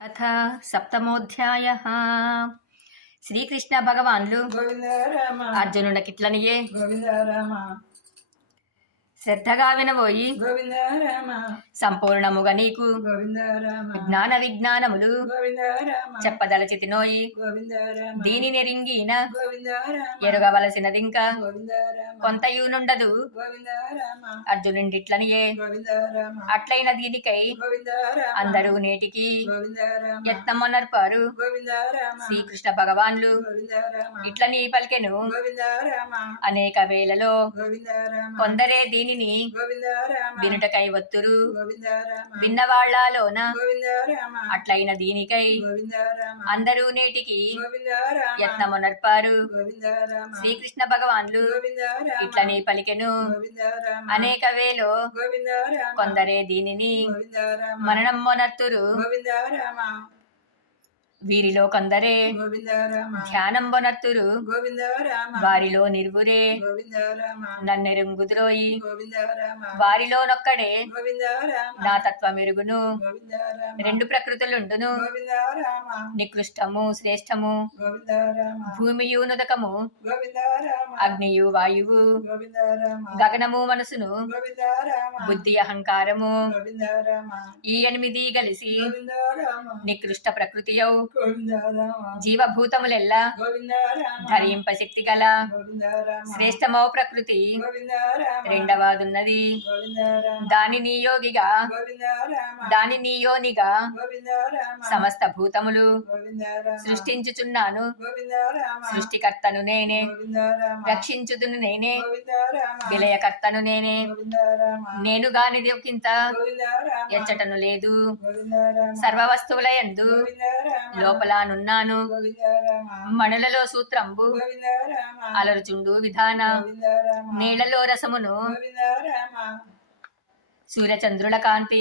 అథ సప్తమోధ్యాయః శ్రీకృష్ణ భగవాన్లు అర్జునుడికిట్లనియే శ్రద్ధగా వినబోయి సంపూర్ణముగా నీకు జ్ఞాన విజ్ఞానములు చెప్పదలచితినోయి దీనిని రింగిన ఎరుగవలసినదింకా కొంతయునుండదు అర్జునుడిట్లనియే అట్లైన దీనికై అందరూ నేటికి యత్నమొనర్పారు శ్రీకృష్ణ భగవాన్లు ఇట్లని పలికెను అనేక వేళలో కొందరే దీనిని వినుటకై వత్తురు విన్నవాళ్లలోన అట్లైన దీనికై అందరూ నేటికి యత్నమునర్పారు శ్రీకృష్ణ భగవాన్లు ఇట్లని పలికెను అనేక వేలో కొందరే దీనిని మననమ్మొనర్తురు వీరిలో కొందరే ధ్యానంబొనర్తురు వారిలో నిర్వురే నన్నెరుంగుద్రోయి వారిలోనొక్కడే నా తత్వమెరుగును రెండు ప్రకృతులుండును నికృష్టము శ్రేష్టము భూమియు నుదకము అగ్నియు వాయువు గగనము మనసును బుద్ధి అహంకారము ఈ 8 కలిసి నికృష్ట ప్రకృతియౌ జీవభూతములెల్లా ధరింప శక్తి గల శ్రేష్టమౌ ప్రకృతి రెండవదున్నది దానిని యోనిగా సమస్త భూతములు సృష్టించుచున్నాను సృష్టికర్తను నేనే రక్షించుదును నేనే విలయకర్తను నేనే నేను గానిది ఒకంత ఎచ్చటను లేదు సర్వవస్తువుల యందు లోపలానున్నాను మణులలో సూత్రంబు అలరుచుండు విధాన నీళ్లలో రసమును సూర్యచంద్రుల కాంతి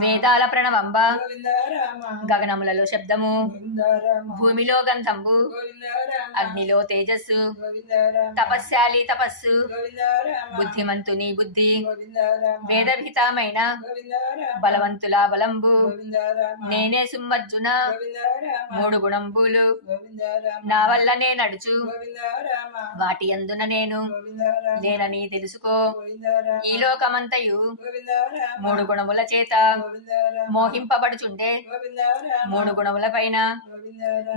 వేదాల ప్రణవంబ గగనములలో శబ్దము భూమిలో గంధంబు అగ్నిలో తేజస్సు తపస్శాలి తపస్సు బుద్ధిమంతుని బుద్ధి వేదవిహితమైన బలవంతుల బలంబు నేనే సుమ్మర్జున 3 గుణంబులు నా వల్లనే నడుచు వాటి అందున నేను లేనని తెలుసుకో ఈ లోకమంతయు 3 గుణముల చేత మోహింపబడుచుండే 3 గుణముల పైన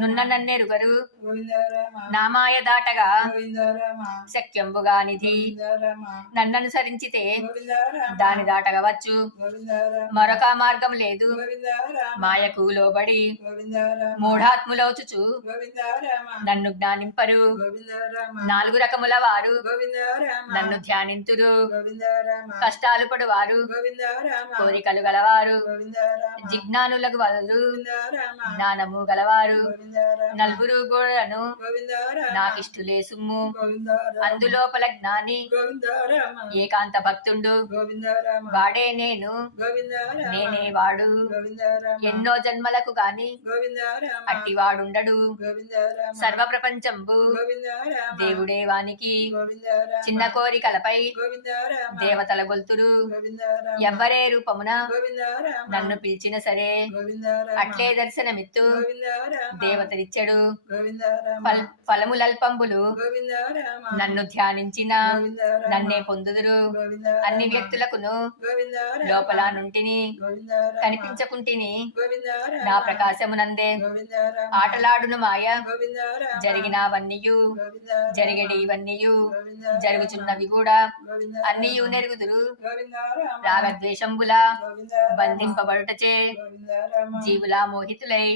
నున్న నన్నెరుగరు నామాయ దాటగా శక్యంబుగా నిధి నన్ననుసరించితే దాని దాటగవచ్చు మరొక మార్గం లేదు మాయకు లోబడి మూఢాత్ములౌచుచు నన్ను జ్ఞానింపరు 4 రకముల వారు నన్ను ధ్యానింతురు కష్టాలు పడువారు కోరికలు గలవారు జిజ్ఞానులకు వదలు జ్ఞానము గలవారు 4 గోడలను నాకిష్టులే సుమ్ము అందులోపల జ్ఞాని ఏకాంత భక్తుండు వాడే నేను నేనే వాడు ఎన్నో జన్మలకు గాని అట్టివాడుండడు సర్వ ప్రపంచంబు దేవుడే వానికి చిన్న కోరికలపై దేవతల గొల్తురు ఎవ్వరే రూపమున నన్ను పిలిచిన సరే అట్లే దర్శనమిత్తు దేవతలిచ్చడు ఫలములల్పంబులు నన్ను ధ్యానించిన నన్నే పొందుదురు అన్ని వ్యక్తులకును లోపల నుంటిని కనిపించకుంటిని నా ప్రకాశమునందే ఆటలాడును మాయ జరిగినవన్నీయు జరిగేటివన్నీయు జరుగుచున్నవి కూడా అన్నీయు నెరుగుదురు రాగద్వేషంబుల బంధింపబడుటచే జీవుల మోహితులై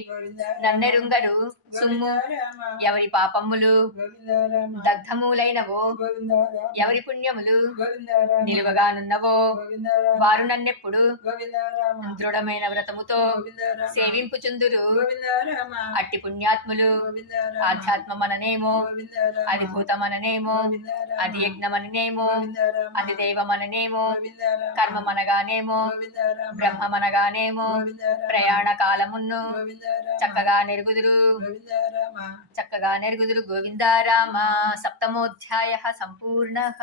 నన్నెరుంగరు సుమ్ము ఎవరి పాపములు దగ్ధములైనవో ఎవరి పుణ్యములు నిలువగానున్నవో వారు నన్నెప్పుడు దృఢమైన వ్రతముతో సేవింపుచుందురు అట్టి పుణ్యాత్ములు ఆధ్యాత్మమననేమో అది భూతమననేమో అది యజ్ఞమననేమో అది దైవమననేమో కర్మమనగానేమో బ్రహ్మమనగానేమో ప్రయాణ కాలమును చక్కగా నెరుగుదురు గోవింద రామ సప్తమోధ్యాయ సంపూర్ణః.